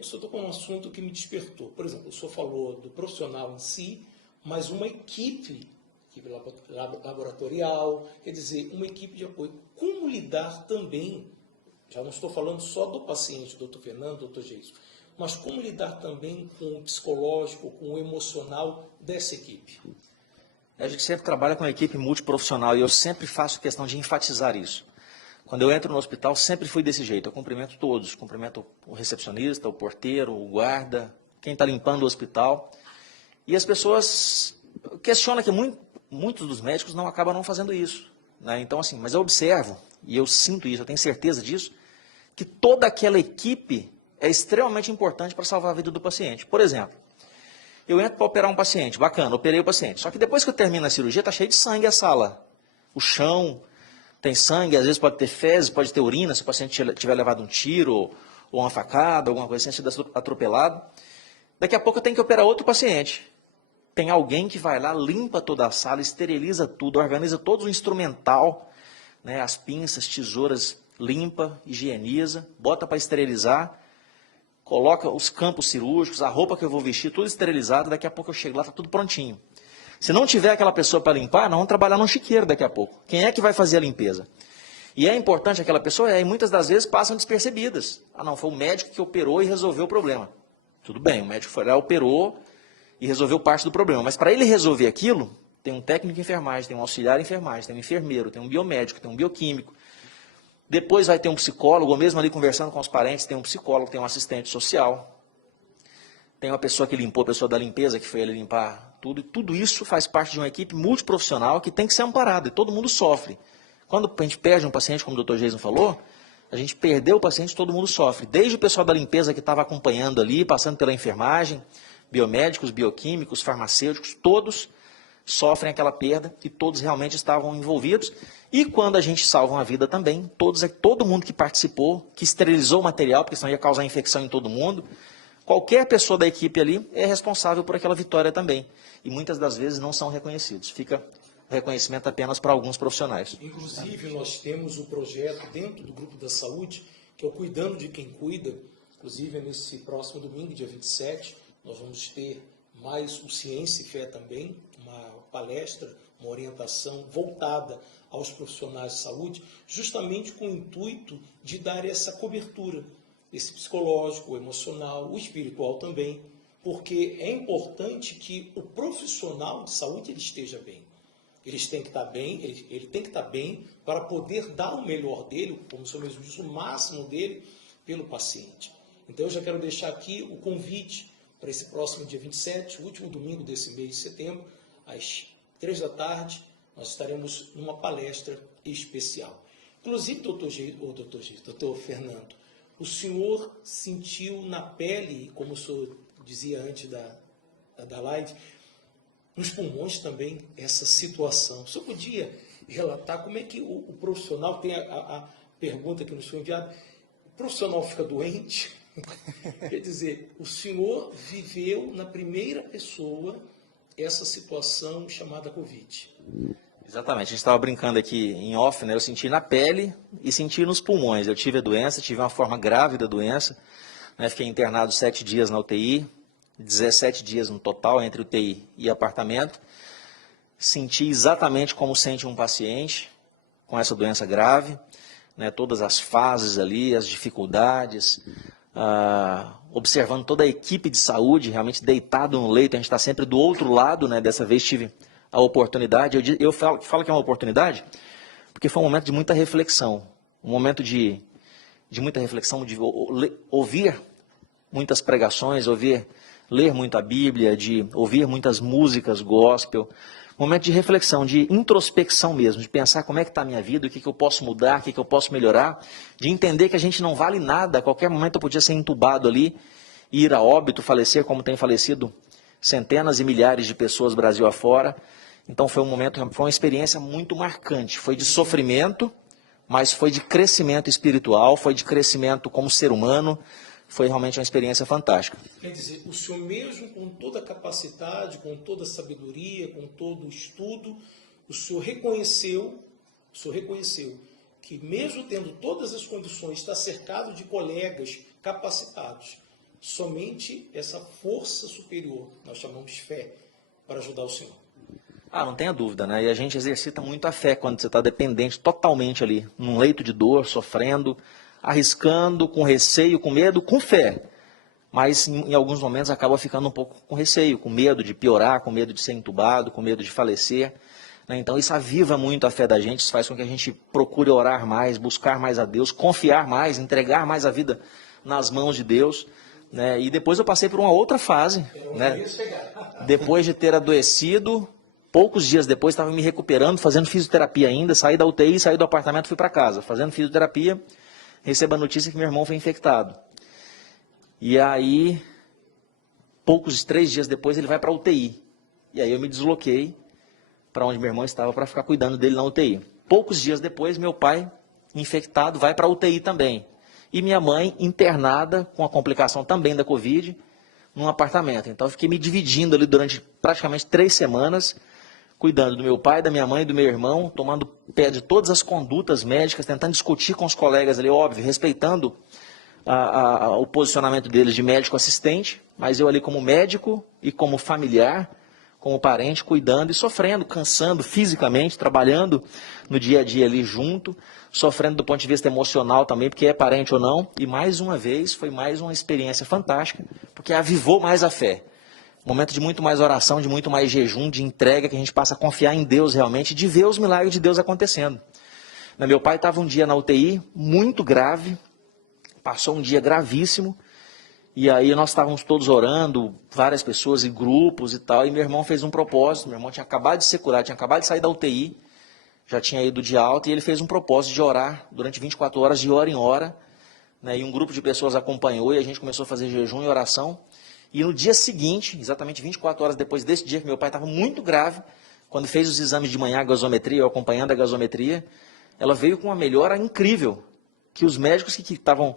o senhor tocou um assunto que me despertou. Por exemplo, o senhor falou do profissional em si, mas uma equipe laboratorial, quer dizer, uma equipe de apoio. Como lidar também, já não estou falando só do paciente, doutor Fernando, doutor Geison, mas como lidar também com o psicológico, com o emocional dessa equipe? A gente sempre trabalha com uma equipe multiprofissional e eu sempre faço questão de enfatizar isso. Quando eu entro no hospital, sempre fui desse jeito, eu cumprimento todos, cumprimento o recepcionista, o porteiro, o guarda, quem está limpando o hospital. E as pessoas questionam que muitos dos médicos não acabam não fazendo isso. Né? Então, assim, mas eu observo, e eu sinto isso, eu tenho certeza disso, que toda aquela equipe é extremamente importante para salvar a vida do paciente. Por exemplo, eu entro para operar um paciente, bacana, operei o paciente. Só que depois que eu termino a cirurgia, está cheio de sangue a sala. O chão tem sangue, às vezes pode ter fezes, pode ter urina, se o paciente tiver levado um tiro, ou uma facada, alguma coisa assim, sido atropelado. Daqui a pouco eu tenho que operar outro paciente. Tem alguém que vai lá, limpa toda a sala, esteriliza tudo, organiza todo o instrumental, né, as pinças, tesouras, limpa, higieniza, bota para esterilizar, coloca os campos cirúrgicos, a roupa que eu vou vestir, tudo esterilizado, daqui a pouco eu chego lá, está tudo prontinho. Se não tiver aquela pessoa para limpar, nós vamos trabalhar no chiqueiro daqui a pouco. Quem é que vai fazer a limpeza? E é importante aquela pessoa, e muitas das vezes passam despercebidas. Ah, não, foi o médico que operou e resolveu o problema. Tudo bem, o médico foi lá, operou e resolveu parte do problema. Mas para ele resolver aquilo, tem um técnico de enfermagem, tem um auxiliar de enfermagem, tem um enfermeiro, tem um biomédico, tem um bioquímico. Depois vai ter um psicólogo, ou mesmo ali conversando com os parentes, tem um psicólogo, tem um assistente social. Tem uma pessoa que limpou, a pessoa da limpeza, que foi ali limpar tudo. E tudo isso faz parte de uma equipe multiprofissional que tem que ser amparada, e todo mundo sofre. Quando a gente perde um paciente, como o Dr. Geison falou, a gente perdeu o paciente, todo mundo sofre. Desde o pessoal da limpeza que estava acompanhando ali, passando pela enfermagem, biomédicos, bioquímicos, farmacêuticos, todos sofrem aquela perda e todos realmente estavam envolvidos. E quando a gente salva uma vida também, todo mundo que participou, que esterilizou o material, porque senão ia causar infecção em todo mundo, qualquer pessoa da equipe ali é responsável por aquela vitória também. E muitas das vezes não são reconhecidos. Fica o reconhecimento apenas para alguns profissionais. Inclusive, nós temos o projeto dentro do Grupo da Saúde, que é o Cuidando de Quem Cuida. Inclusive, nesse próximo domingo, dia 27, nós vamos ter mais o Ciência e Fé também, uma palestra, uma orientação voltada aos profissionais de saúde, justamente com o intuito de dar essa cobertura, esse psicológico, o emocional, o espiritual também, porque é importante que o profissional de saúde ele esteja bem. Eles têm que estar bem, ele tem que estar bem para poder dar o melhor dele, como o senhor mesmo disse, o máximo dele pelo paciente. Então eu já quero deixar aqui o convite para esse próximo dia 27, o último domingo desse mês de setembro, às 3 da tarde, nós estaremos numa palestra especial. Inclusive, doutor Fernando, o senhor sentiu na pele, como o senhor dizia antes da live, nos pulmões também, essa situação. O senhor podia relatar como é que o profissional, tem a pergunta que nos foi enviada, o profissional fica doente? Quer dizer, o senhor viveu na primeira pessoa essa situação chamada Covid. Exatamente, a gente estava brincando aqui em off, né? Eu senti na pele e senti nos pulmões. Eu tive a doença, tive uma forma grave da doença, né? Fiquei internado 7 dias na UTI, 17 dias no total entre UTI e apartamento. Senti exatamente como sente um paciente com essa doença grave, né? Todas as fases ali, as dificuldades, observando toda a equipe de saúde, realmente deitado no leito, a gente está sempre do outro lado, né? Dessa vez tive a oportunidade, eu falo que é uma oportunidade, porque foi um momento de muita reflexão, um momento de muita reflexão, de ouvir muitas pregações, ler muito a Bíblia, de ouvir muitas músicas gospel, um momento de reflexão, de introspecção mesmo, de pensar como é que está a minha vida, o que eu posso mudar, o que eu posso melhorar, de entender que a gente não vale nada, a qualquer momento eu podia ser entubado ali, ir a óbito, falecer como tem falecido centenas e milhares de pessoas Brasil afora. Então foi uma experiência muito marcante, foi de sofrimento, mas foi de crescimento espiritual, foi de crescimento como ser humano, foi realmente uma experiência fantástica. Quer dizer, o senhor mesmo com toda a capacidade, com toda a sabedoria, com todo o estudo, o senhor reconheceu que mesmo tendo todas as condições, está cercado de colegas capacitados, somente essa força superior, nós chamamos de fé, para ajudar o senhor. Não tenha dúvida, né? E a gente exercita muito a fé quando você está dependente totalmente ali, num leito de dor, sofrendo, arriscando, com receio, com medo, com fé. Mas em alguns momentos acaba ficando um pouco com receio, com medo de piorar, com medo de ser entubado, com medo de falecer. Né? Então isso aviva muito a fé da gente, isso faz com que a gente procure orar mais, buscar mais a Deus, confiar mais, entregar mais a vida nas mãos de Deus. Né? E depois eu passei por uma outra fase. Né? Depois de ter adoecido, poucos dias depois estava me recuperando, fazendo fisioterapia ainda, saí da UTI, saí do apartamento, fui para casa, fazendo fisioterapia, recebo a notícia que meu irmão foi infectado. E aí, 3 dias depois, ele vai para a UTI. E aí eu me desloquei para onde meu irmão estava para ficar cuidando dele na UTI. Poucos dias depois, meu pai, infectado, vai para a UTI também. E minha mãe, internada, com a complicação também da Covid, num apartamento. Então eu fiquei me dividindo ali durante praticamente 3 semanas, cuidando do meu pai, da minha mãe e do meu irmão, tomando pé de todas as condutas médicas, tentando discutir com os colegas ali, óbvio, respeitando o posicionamento deles de médico assistente, mas eu ali como médico e como familiar, como parente, cuidando e sofrendo, cansando fisicamente, trabalhando no dia a dia ali junto, sofrendo do ponto de vista emocional também, porque é parente ou não, e mais uma vez foi mais uma experiência fantástica, porque avivou mais a fé. Momento de muito mais oração, de muito mais jejum, de entrega, que a gente passa a confiar em Deus realmente, de ver os milagres de Deus acontecendo. Meu pai estava um dia na UTI, muito grave, passou um dia gravíssimo, e aí nós estávamos todos orando, várias pessoas e grupos e tal, e meu irmão fez um propósito, meu irmão tinha acabado de se curar, tinha acabado de sair da UTI, já tinha ido de alta, e ele fez um propósito de orar durante 24 horas, de hora em hora, né, e um grupo de pessoas acompanhou, e a gente começou a fazer jejum e oração, e no dia seguinte, exatamente 24 horas depois desse dia, que meu pai estava muito grave, quando fez os exames de manhã, a gasometria, eu acompanhando a gasometria, ela veio com uma melhora incrível, que os médicos que estavam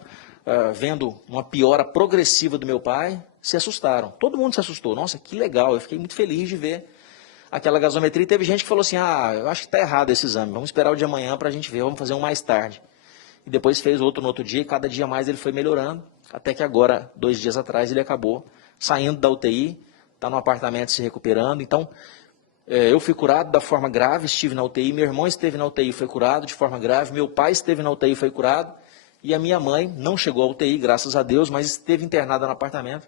vendo uma piora progressiva do meu pai se assustaram. Todo mundo se assustou. Nossa, que legal, eu fiquei muito feliz de ver aquela gasometria. E teve gente que falou assim, eu acho que está errado esse exame, vamos esperar o de amanhã para a gente ver, vamos fazer um mais tarde. E depois fez outro no outro dia, e cada dia mais ele foi melhorando, até que agora, 2 dias atrás, ele acabou saindo da UTI, está no apartamento se recuperando. Então, Eu fui curado da forma grave, estive na UTI, meu irmão esteve na UTI e foi curado de forma grave, meu pai esteve na UTI e foi curado, e a minha mãe não chegou à UTI, graças a Deus, mas esteve internada no apartamento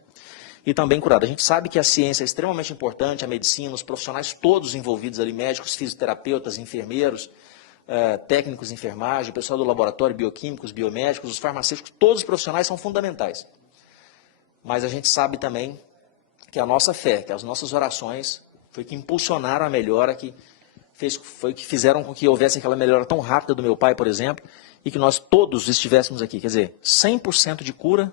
e também curada. A gente sabe que a ciência é extremamente importante, a medicina, os profissionais todos envolvidos ali, médicos, fisioterapeutas, enfermeiros, técnicos de enfermagem, pessoal do laboratório, bioquímicos, biomédicos, os farmacêuticos, todos os profissionais são fundamentais. Mas a gente sabe também que a nossa fé, que as nossas orações foi que impulsionaram a melhora, foi que fizeram com que houvesse aquela melhora tão rápida do meu pai, por exemplo, e que nós todos estivéssemos aqui. Quer dizer, 100% de cura,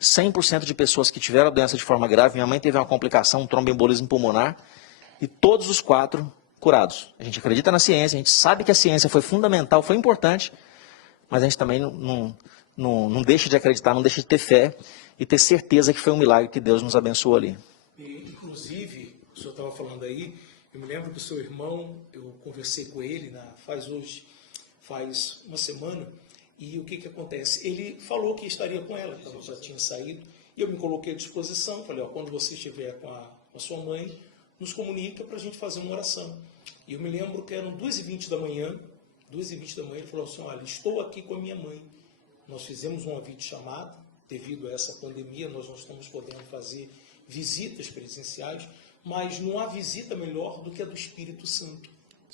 100% de pessoas que tiveram a doença de forma grave. Minha mãe teve uma complicação, um tromboembolismo pulmonar, e todos os 4 curados. A gente acredita na ciência, a gente sabe que a ciência foi fundamental, foi importante, mas a gente também não deixa de acreditar, não deixa de ter fé e ter certeza que foi um milagre que Deus nos abençoou ali. E, inclusive, o senhor estava falando aí, eu me lembro do seu irmão, eu conversei com ele faz uma semana, e o que acontece? Ele falou que estaria com ela, que ela já tinha saído, e eu me coloquei à disposição, falei, quando você estiver com a sua mãe, nos comunica para a gente fazer uma oração. E eu me lembro que eram 2h20 da manhã, ele falou assim, olha, estou aqui com a minha mãe. Nós fizemos uma videochamada, devido a essa pandemia, nós não estamos podendo fazer visitas presenciais, mas não há visita melhor do que a do Espírito Santo.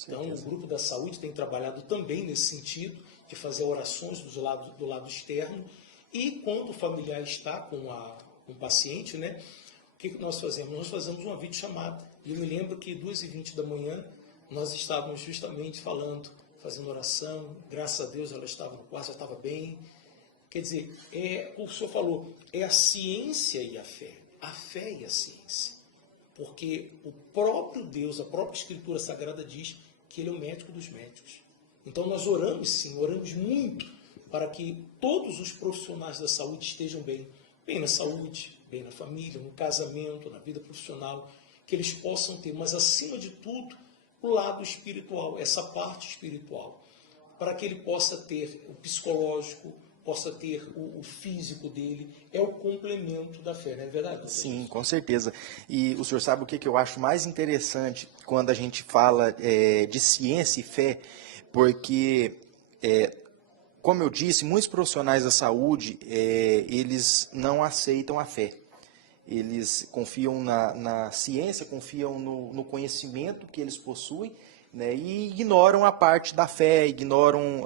Então, o Grupo da Saúde tem trabalhado também nesse sentido, de fazer orações do lado externo, e quando o familiar está com o paciente, né, o que nós fazemos? Nós fazemos uma videochamada. E eu me lembro que 2h20 da manhã, nós estávamos justamente fazendo oração, graças a Deus ela estava no quarto, já estava bem. Quer dizer, como o senhor falou, é a ciência e a fé e a ciência. Porque o próprio Deus, a própria Escritura Sagrada diz que Ele é o médico dos médicos. Então nós oramos sim, oramos muito para que todos os profissionais da saúde estejam bem na saúde, bem na família, no casamento, na vida profissional, que eles possam ter, mas acima de tudo, o lado espiritual, essa parte espiritual, para que ele possa ter o psicológico, possa ter o físico dele, é o complemento da fé, não é verdade? Sim, com certeza. E o senhor sabe o que eu acho mais interessante quando a gente fala de ciência e fé, porque, como eu disse, muitos profissionais da saúde, eles não aceitam a fé. Eles confiam na ciência, confiam no conhecimento que eles possuem, né, e ignoram a parte da fé, ignoram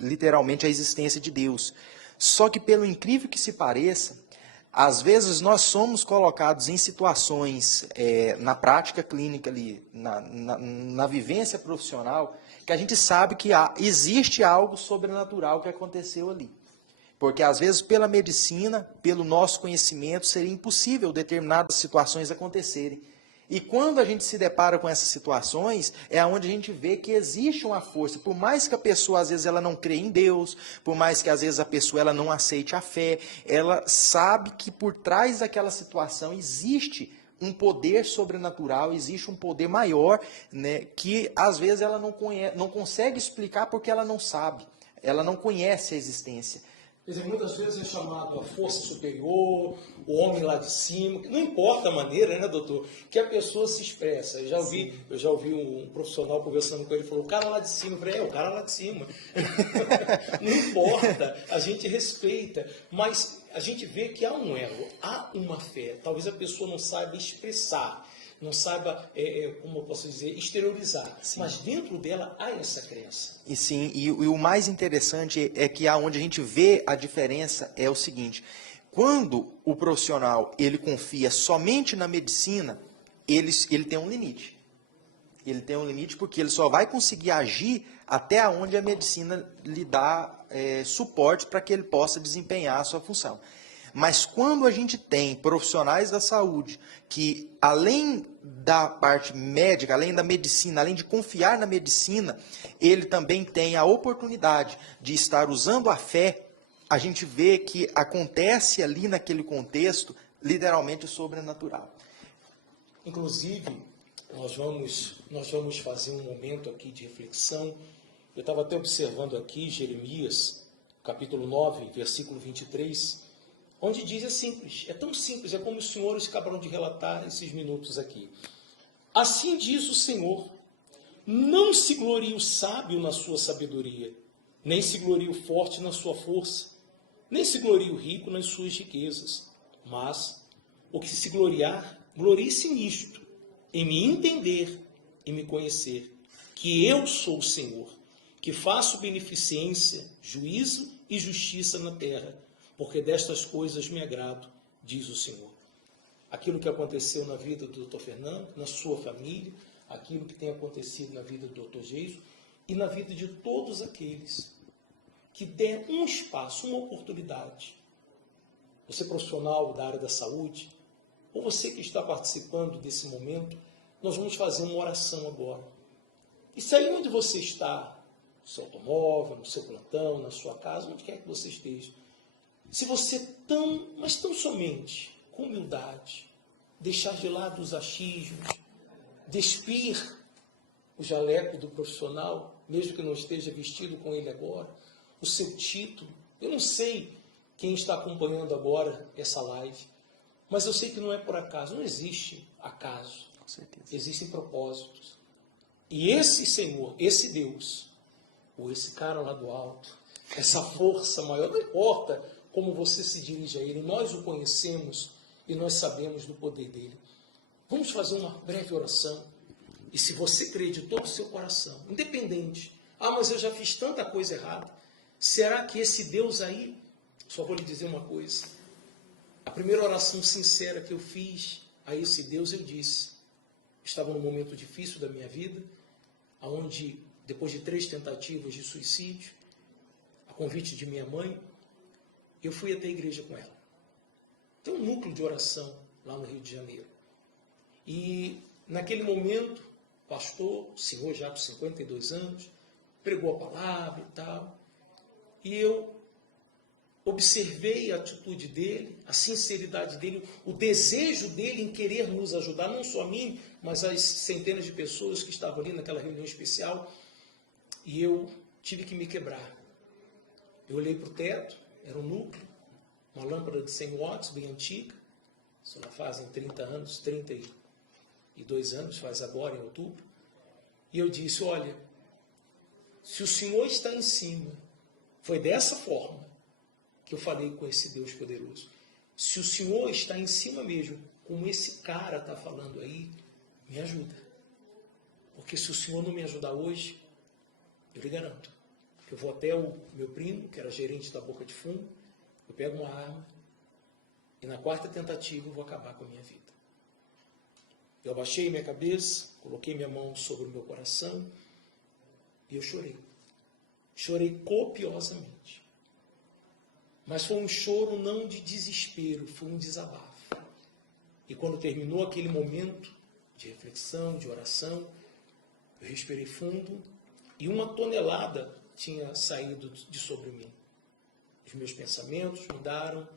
literalmente a existência de Deus. Só que, pelo incrível que se pareça, às vezes nós somos colocados em situações na prática clínica, ali, na vivência profissional, que a gente sabe que existe algo sobrenatural que aconteceu ali. Porque, às vezes, pela medicina, pelo nosso conhecimento, seria impossível determinadas situações acontecerem. E quando a gente se depara com essas situações, é onde a gente vê que existe uma força. Por mais que a pessoa, às vezes, ela não crê em Deus, por mais que, às vezes, a pessoa ela não aceite a fé, ela sabe que por trás daquela situação existe um poder sobrenatural, existe um poder maior, né, que, às vezes, ela não consegue explicar porque ela não sabe, ela não conhece a existência. Quer dizer, muitas vezes é chamado a força superior, o homem lá de cima, não importa a maneira, né, doutor, que a pessoa se expressa. Eu já ouvi um profissional conversando com ele, falou, o cara lá de cima. Eu falei, o cara lá de cima. Não importa, a gente respeita, mas a gente vê que há um elo, há uma fé. Talvez a pessoa não saiba expressar, não saiba, como eu posso dizer, exteriorizar. Sim. Mas dentro dela há essa crença. E sim, e o mais interessante é que onde a gente vê a diferença é o seguinte, quando o profissional ele confia somente na medicina, ele tem um limite. Ele tem um limite porque ele só vai conseguir agir até onde a medicina lhe dá suporte para que ele possa desempenhar a sua função. Mas quando a gente tem profissionais da saúde que, além da parte médica, além da medicina, além de confiar na medicina, ele também tem a oportunidade de estar usando a fé, a gente vê que acontece ali naquele contexto, literalmente sobrenatural. Inclusive, nós vamos fazer um momento aqui de reflexão. Eu estava até observando aqui Jeremias, capítulo 9, versículo 23, onde diz, é simples, é tão simples, é como os senhores acabaram de relatar esses minutos aqui. Assim diz o Senhor, não se glorie o sábio na sua sabedoria, nem se glorie o forte na sua força, nem se glorie o rico nas suas riquezas, mas o que se gloriar, glorie-se nisto, em me entender e me conhecer, que eu sou o Senhor, que faço beneficência, juízo e justiça na terra, porque destas coisas me agrado, diz o Senhor. Aquilo que aconteceu na vida do Dr. Fernando, na sua família, aquilo que tem acontecido na vida do Dr. Geiso e na vida de todos aqueles que der um espaço, uma oportunidade. Você profissional da área da saúde, ou você que está participando desse momento, nós vamos fazer uma oração agora. E se aí onde você está, no seu automóvel, no seu plantão, na sua casa, onde quer que você esteja, se você mas tão somente, com humildade, deixar de lado os achismos, despir o jaleco do profissional, mesmo que não esteja vestido com ele agora, o seu título. Eu não sei quem está acompanhando agora essa live, mas eu sei que não é por acaso, não existe acaso. Com certeza. Existem propósitos. E esse Senhor, esse Deus, ou esse cara lá do alto, essa força maior, não importa como você se dirige a Ele, nós o conhecemos e nós sabemos do poder dele. Vamos fazer uma breve oração. E se você crê de todo o seu coração, independente, mas eu já fiz tanta coisa errada, será que esse Deus aí, só vou lhe dizer uma coisa, a primeira oração sincera que eu fiz a esse Deus, eu disse, estava num momento difícil da minha vida, onde, depois de 3 tentativas de suicídio, a convite de minha mãe, eu fui até a igreja com ela. Tem um núcleo de oração lá no Rio de Janeiro. E, naquele momento, o pastor, o senhor já com 52 anos, pregou a palavra e tal, e eu observei a atitude dele, a sinceridade dele, o desejo dele em querer nos ajudar, não só a mim, mas as centenas de pessoas que estavam ali naquela reunião especial, e eu tive que me quebrar. Eu olhei para o teto, era um núcleo, uma lâmpada de 100 watts, bem antiga, isso lá fazem 30 anos, 32 anos, faz agora em outubro, e eu disse, olha, se o Senhor está em cima, foi dessa forma que eu falei com esse Deus poderoso, se o Senhor está em cima mesmo, como esse cara está falando aí, me ajuda, porque se o Senhor não me ajudar hoje, eu lhe garanto, que eu vou até o meu primo, que era gerente da Boca de Fumo, eu pego uma arma e na 4ª tentativa eu vou acabar com a minha vida. Eu abaixei minha cabeça, coloquei minha mão sobre o meu coração e eu chorei. Chorei copiosamente. Mas foi um choro não de desespero, foi um desabafo. E quando terminou aquele momento de reflexão, de oração, eu respirei fundo e 1 tonelada tinha saído de sobre mim. Os meus pensamentos mudaram,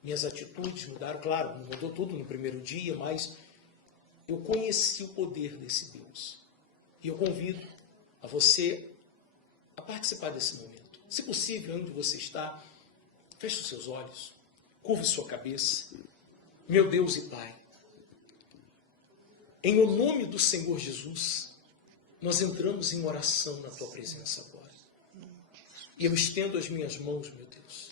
minhas atitudes mudaram, claro, não mudou tudo no primeiro dia, mas eu conheci o poder desse Deus. E eu convido a você a participar desse momento. Se possível, onde você está, feche os seus olhos, curve sua cabeça. Meu Deus e Pai, em o nome do Senhor Jesus, nós entramos em oração na Tua presença agora. E eu estendo as minhas mãos, meu Deus.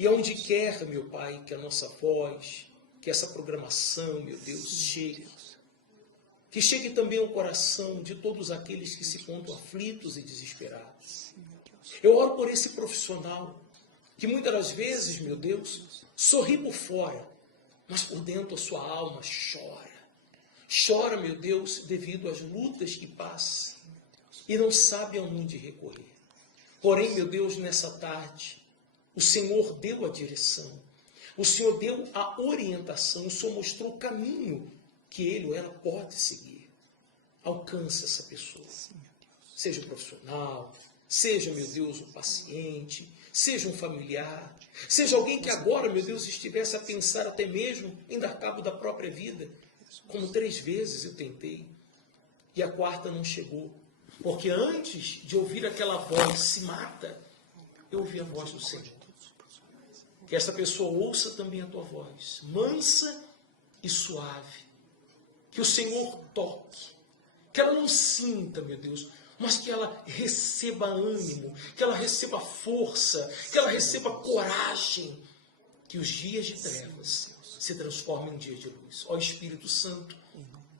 E aonde quer, meu Pai, que a nossa voz, que essa programação, meu Deus, chegue. Que chegue também ao coração de todos aqueles que se encontram aflitos e desesperados. Eu oro por esse profissional, que muitas das vezes, meu Deus, sorri por fora, mas por dentro a sua alma chora. Chora, meu Deus, devido às lutas que passa e não sabe aonde recorrer. Porém, meu Deus, nessa tarde, o Senhor deu a direção, o Senhor deu a orientação, o Senhor mostrou o caminho que ele ou ela pode seguir. Alcança essa pessoa. Seja um profissional, seja, meu Deus, um paciente, seja um familiar, seja alguém que agora, meu Deus, estivesse a pensar até mesmo em dar cabo da própria vida, como 3 vezes eu tentei, e a 4ª não chegou. Porque antes de ouvir aquela voz, se mata, eu ouvi a voz do Senhor. Que essa pessoa ouça também a tua voz, mansa e suave, que o Senhor toque, que ela não sinta, meu Deus, mas que ela receba ânimo, que ela receba força, que ela receba coragem, que os dias de trevas se transformem em dias de luz. Ó Espírito Santo,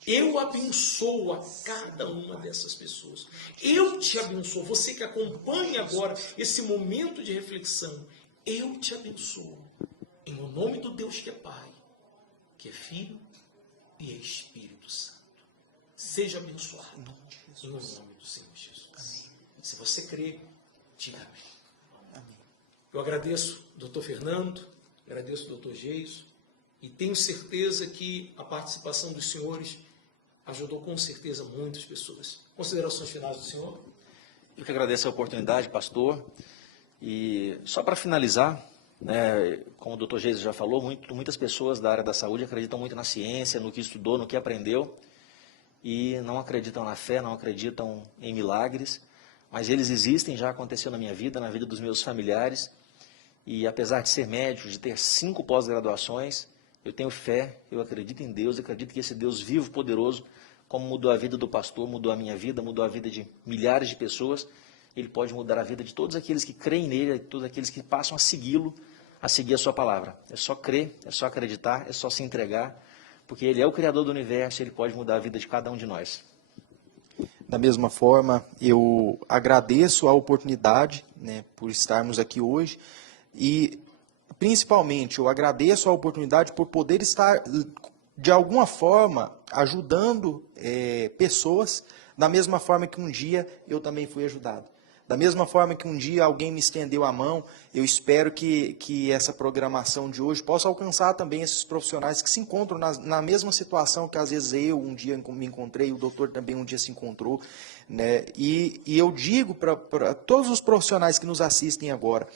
eu abençoo a cada uma dessas pessoas. Eu te abençoo. Você que acompanha agora esse momento de reflexão, eu te abençoo. Em o nome do Deus que é Pai, que é Filho e é Espírito Santo. Seja abençoado em o nome do Senhor Jesus. Amém. Se você crê, diga amém. Amém. Eu agradeço o Dr. Fernando, agradeço o Dr. Geiso e tenho certeza que a participação dos senhores ajudou com certeza muitas pessoas. Considerações finais do senhor? Eu que agradeço a oportunidade, pastor. E só para finalizar, né, como o Dr. Geiso já falou, muitas pessoas da área da saúde acreditam muito na ciência, no que estudou, no que aprendeu, e não acreditam na fé, não acreditam em milagres, mas eles existem, já aconteceu na minha vida, na vida dos meus familiares, e apesar de ser médico, de ter 5 pós-graduações, eu tenho fé, eu acredito em Deus, acredito que esse Deus vivo, poderoso, como mudou a vida do pastor, mudou a minha vida, mudou a vida de milhares de pessoas, ele pode mudar a vida de todos aqueles que creem nele, de todos aqueles que passam a segui-lo, a seguir a sua palavra. É só crer, é só acreditar, é só se entregar, porque ele é o Criador do universo, ele pode mudar a vida de cada um de nós. Da mesma forma, eu agradeço a oportunidade, né, por estarmos aqui hoje e, principalmente, eu agradeço a oportunidade por poder estar, de alguma forma, ajudando pessoas, da mesma forma que um dia eu também fui ajudado. Da mesma forma que um dia alguém me estendeu a mão, eu espero que essa programação de hoje possa alcançar também esses profissionais que se encontram na mesma situação que às vezes eu um dia me encontrei, o doutor também um dia se encontrou, né? E eu digo para todos os profissionais que nos assistem agora,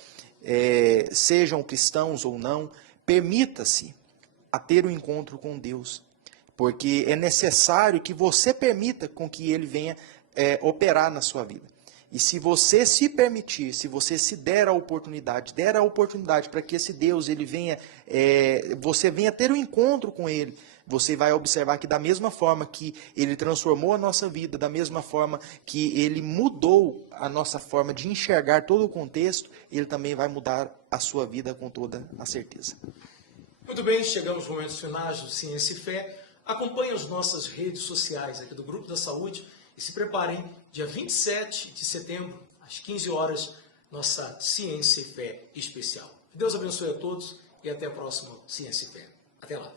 sejam cristãos ou não, permita-se a ter um encontro com Deus, porque é necessário que você permita com que Ele venha operar na sua vida. E se você se permitir, se você se der a oportunidade para que esse Deus ele venha, você venha ter um encontro com Ele, você vai observar que da mesma forma que Ele transformou a nossa vida, da mesma forma que Ele mudou a nossa forma de enxergar todo o contexto, Ele também vai mudar a sua vida com toda a certeza. Muito bem, chegamos aos momentos finais do Ciência e Fé. Acompanhe as nossas redes sociais aqui do Grupo da Saúde e se preparem, dia 27 de setembro, às 15 horas, nossa Ciência e Fé especial. Deus abençoe a todos e até a próxima Ciência e Fé. Até lá.